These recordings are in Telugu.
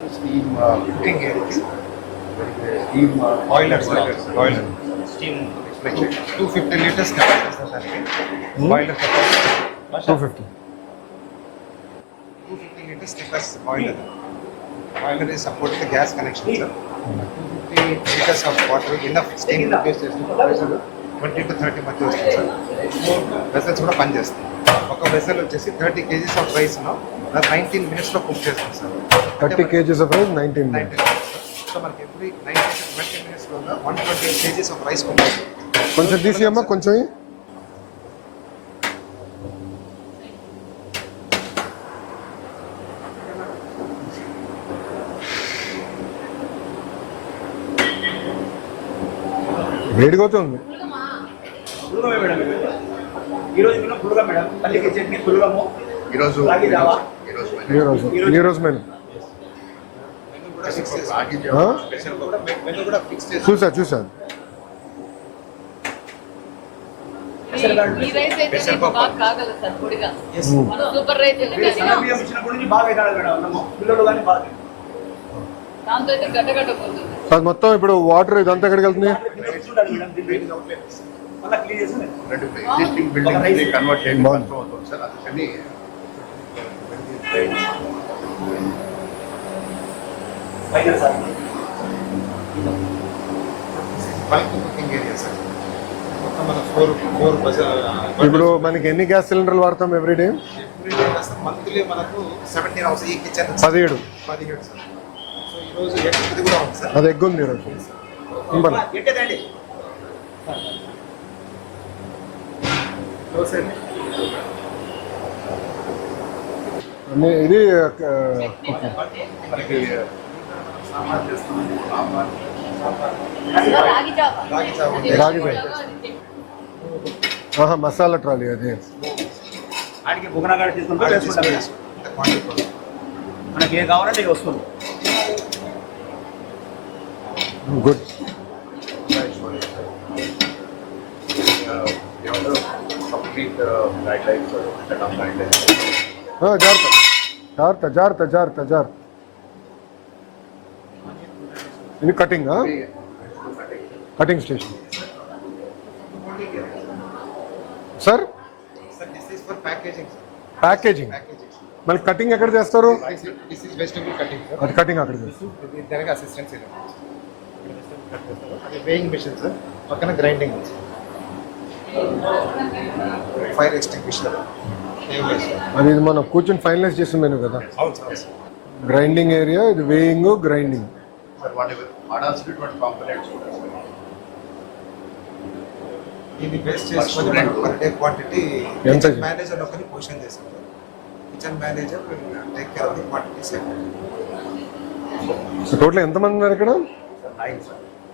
Steam cooking area. Steam boiler. Steam like 250 liters capacity sir దానికి. Boiler capacity 250. 250 liters capacity boiler. Boiler is support the gas connection sir. 250 liters of water enough steam produce చేస్తుంది. ప్రెషర్ 20 to 30 మధ్య వస్తుంది సార్. వెసల్స్ కూడా పనిచేస్తాయి. ఒక వెసల్ వచ్చేసి 30 kgs ఆఫ్ రైస్ 19 minutes లో కుక్ చేస్తుంది sir. 30 kgs of rice, 19 minutes. So మనకి ఎవ్రీ 20 minutes లో 120 kgs ఆఫ్ రైస్ కుక్ అవుతుంది. కొంచెం తీసియమ్మా కొంచెం. వేడిగా అవుతుంది. ఈరోజు మెను చూసా అది మొత్తం ఇప్పుడు వాటర్ ఇదంతా ఎక్కడికి వెళ్తుంది? ఇప్పుడు మనకి ఎన్ని గ్యాస్ సిలిండర్లు వాడతాం ఎవ్రీడే? మంత్లీ మనకు 17 హౌస్ ఈ కిచెన్ 17. సార్. సో ఈరోజు ఇది కూడా ఉంది సార్. అది ఎగ్ ఉంది ఈరోజు. ఇది రాగి మసాలా ట్రాలీ అది. మనకి ఏం కావాలంటే వస్తుంది. గుడ్. జాగ్రత్త. ఇది కటింగ్ స్టేషన్ సార్. ప్యాకేజింగ్ మళ్ళీ కటింగ్ ఎక్కడ చేస్తారు? అది కటింగ్ అక్కడ చేస్తారు. వేయింగ్ మిషన్ సార్, పక్కన గ్రైండింగ్, ఫైర్ ఎక్స్టింగ్విషర్. అది ఇది మనం కూర్చొని ఫైనలైజ్ చేసిన మెను కదా. గ్రైండింగ్ ఏరియా, ఇది వేయింగ్, గ్రైండింగ్. దీన్ని బేస్ చేసుకొని పర్ డే క్వాంటిటీ మేనేజర్ ఒకరిని పొజిషన్ చేశారు. Kitchen manager take care of the quantities. Total ఎంతమంది ఉన్నారు ఇక్కడ?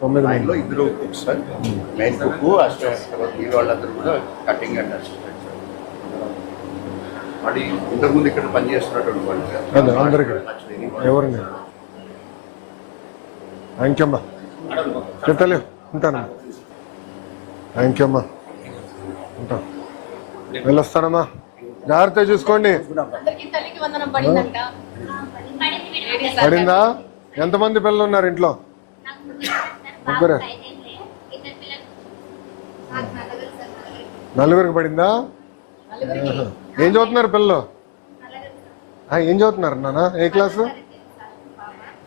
9 మంది. ఇద్దరు cooks sir, main cook, assistant, ఈ వాళ్ళందరూ కూడా కటింగ్ అండ్ అసిస్టెంట్ సార్. మరి ఇంతకుముందు ఇక్కడ పనిచేస్తున్నటువంటి వాళ్ళు అందరికీ ఎవరండి? థ్యాంక్ యూ అమ్మా. చెప్తాలే, ఉంటానమ్మా. థ్యాంక్ యూ అమ్మా, ఉంటా. వెళ్ళొస్తానమ్మా, జాగ్రత్త చూసుకోండి. పడిందా? ఎంతమంది పిల్లలు ఉన్నారు ఇంట్లో? ముగ్గురే. 4 పడిందా? ఏం చదువుతున్నారు పిల్లలు? ఏం చదువుతున్నారు నాన్న? ఏ క్లాసు?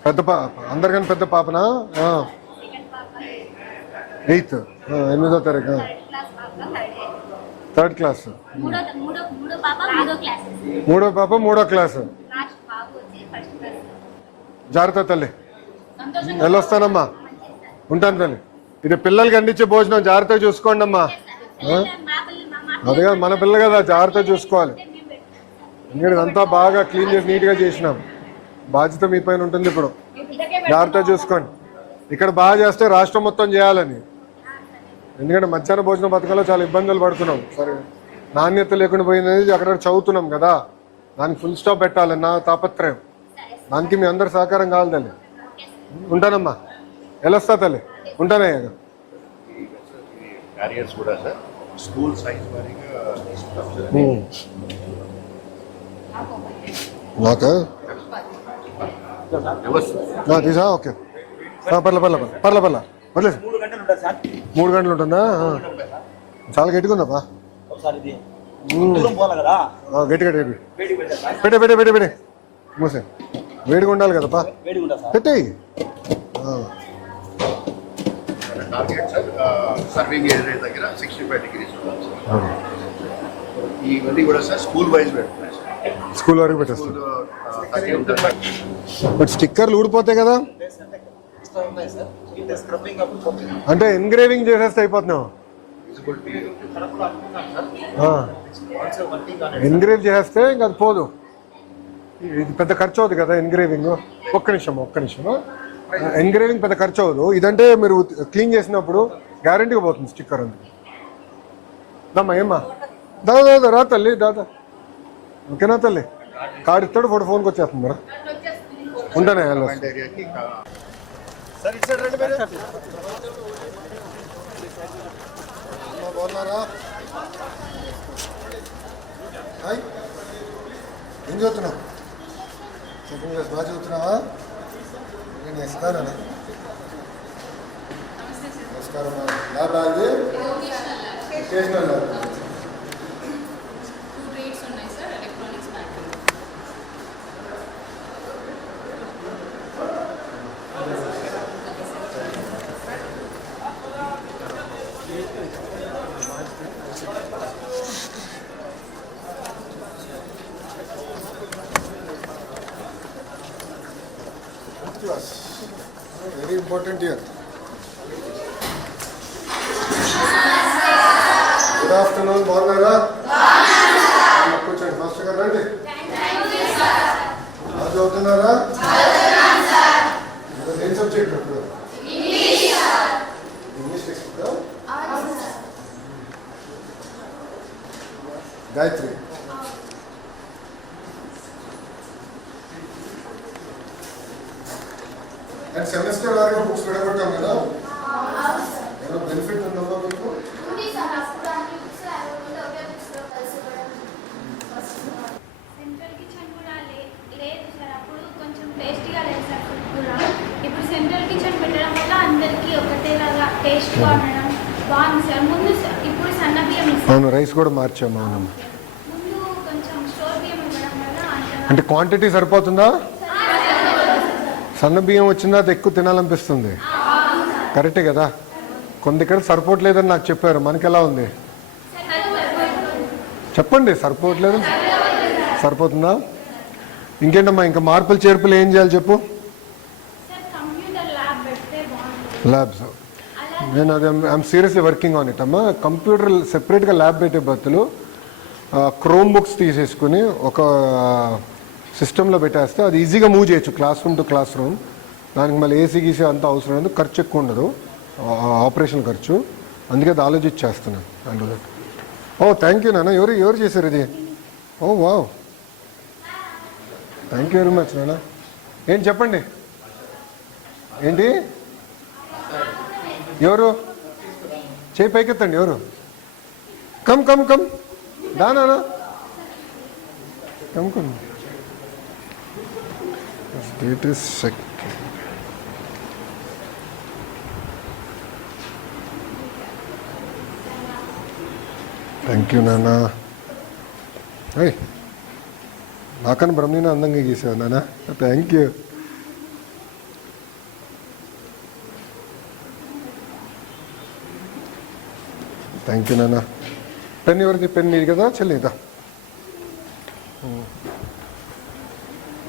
పెద్ద పాప. అందరికన్నా పెద్ద పాపనా? 8th. 8వ తరగతి. 3rd class. 3వ పాప 3వ క్లాసు. జాగ్రత్త తల్లి, వెళ్ళొస్తానమ్మా, ఉంటాను తల్లి. ఇది పిల్లలకి అందించే భోజనం, జాగ్రత్తగా చూసుకోండి అమ్మా. అదే కదా మన పిల్ల కదా, జాగ్రత్తగా చూసుకోవాలి. ఎందుకంటే ఇదంతా బాగా క్లీన్ చేసి నీట్గా చేసినాం. బాధ్యత మీ పైన ఉంటుంది. ఇప్పుడు జాగ్రత్తగా చూసుకోండి. ఇక్కడ బాగా చేస్తే రాష్ట్రం మొత్తం చేయాలని. ఎందుకంటే మధ్యాహ్న భోజన పథకంలో చాలా ఇబ్బందులు పడుతున్నాం. సరే, నాణ్యత లేకుండా పోయింది అక్కడ చదువుతున్నాం కదా, దానికి ఫుల్ స్టాప్ పెట్టాలని నా తాపత్రయం. దానికి మీ అందరు సహకారం కావాలి తల్లి. ఉంటానమ్మా, వెళ్ళొస్తా తల్లి, ఉంటానయ్యా. క్యారియర్స్ కూడా సార్ స్కూల్ సైజ్ వారీగా నాకా వ్యవస్థ తీసా ఓకే పర్లే వదిలేసి 3 గంటలు ఉంటుంది సార్. 3 గంటలు ఉంటుందా చాలా గట్టిగా ఉందా ఒకసారి ఇది దూరం పోవాలి కదా, గట్టిగా వేడిగా పెట్టాలి సార్. పెట్టే మూసే వేడిగా ఉండాలి కదపా వేడిగా ఉంటుంది సార్. పెట్టేయి టార్గెట్ సార్ సర్వింగ్ ఏరియా దగ్గర 65 degrees ఉండాలి సార్. ఇవన్నీ కూడా సార్ స్కూల్ వైజ్ పెడుతున్నాయి సార్. స్కూల్ వరకు పెట్టేస్తాం స్కూల్ 30 ఉంటుంది. బట్ స్టిక్కర్లు ఊడిపోతాయి కదా అంటే ఎన్గ్రేవింగ్ చేసేస్తే అయిపోతున్నావు ఎన్గ్రేవ్ చేస్తే ఇంకా అది పోదు ఇది పెద్ద ఖర్చు అవుతుంది కదా ఎన్గ్రేవింగ్ ఒక్క నిమిషం ఎన్గ్రేవింగ్ పెద్ద ఖర్చు అవ్వదు ఇదంటే మీరు క్లీన్ చేసినప్పుడు గ్యారంటీగా పోతుంది స్టిక్కర్ అంతా దమ్మా ఏమ్మా దాదా రా తల్లి దాదా ఓకేనా తల్లి కార్డు ఇస్తాడు ఫోన్కి వచ్చేస్తుంది మేడం ఉంటానే ఏరియాకి బాగున్నారా ఏం చదువుతున్నావు సెకండ్ క్లాస్ బాగా చదువుతున్నావా నేను ఇస్తానా నమస్కారం ల్యాబ్ అది vocational lab very important year good afternoon బాగున్నారా కూర్చోండి మాస్టర్ గారు రండి బాగా చదువుతున్నారా ఏం సబ్జెక్ట్ ఇప్పుడు English text book Gayatri and semester వారికి బుక్స్ విడగొట్టాం కదా ఏమైనా బెనిఫిట్ ఉందా మీకు సెంట్రల్ కిచెన్ కూడా లేదు సార్ అప్పుడు కొంచెం టేస్టీగా లేదు సార్ ఫుడ్ కూడా ఇప్పుడు సెంట్రల్ కిచెన్ పెట్టడం వల్ల అందరికీ ఒకటేలాగా టేస్ట్గా ఉండడం బాగుంది సార్ ముందు ఇప్పుడు సన్న బియ్యం ఇస్తారు అవును రైస్ కూడా మార్చాము అవును ముందు కొంచెం స్టోర్ బియ్యం ఇవ్వడం వల్ల అంటే క్వాంటిటీ సరిపోతుందా సన్న బియ్యం వచ్చిందా అది ఎక్కువ తినాలనిపిస్తుంది కరెక్టే కదా కొన్ని దగ్గర సరిపోవట్లేదని నాకు చెప్పారు మనకి ఎలా ఉంది చెప్పండి సరిపోవట్లేదు సరిపోతుందా ఇంకేంటమ్మా ఇంకా మార్పులు చేర్పులు ఏం చేయాలి చెప్పు సార్ కంప్యూటర్ ల్యాబ్ పెడితే బాగుంటుంది ల్యాబ్స్ నేను అది I'm seriously working on it అమ్మా కంప్యూటర్ సెపరేట్గా ల్యాబ్ పెట్టే బదులు క్రోమ్ బుక్స్ తీసేసుకుని ఒక సిస్టంలో పెట్టేస్తే అది ఈజీగా మూవ్ చేయొచ్చు class room to class room దానికి మళ్ళీ ఏసీ గీసీ అంత అవసరం లేదు ఖర్చు ఎక్కువ ఉండదు ఆపరేషన్ ఖర్చు అందుకే అది ఆలోచించి చేస్తున్నాను అండ్ ఓ థ్యాంక్ యూ నాన్న ఎవరు చేశారు ఇది oh wow thank you very much నాన్న ఏంటి చెప్పండి ఏంటి ఎవరు చేయి పైకెత్తండి ఎవరు కమ్ కమ్ కమ్ దా నాన్న come come Date is second. Thank you, Nana. Hey, నాకన్నా బ్రహ్మీన అందంగా గీసావు నాన్న థ్యాంక్ యూ నాన్న పెన్ ఎవరిది పెన్ నీది కదా చెల్లిదా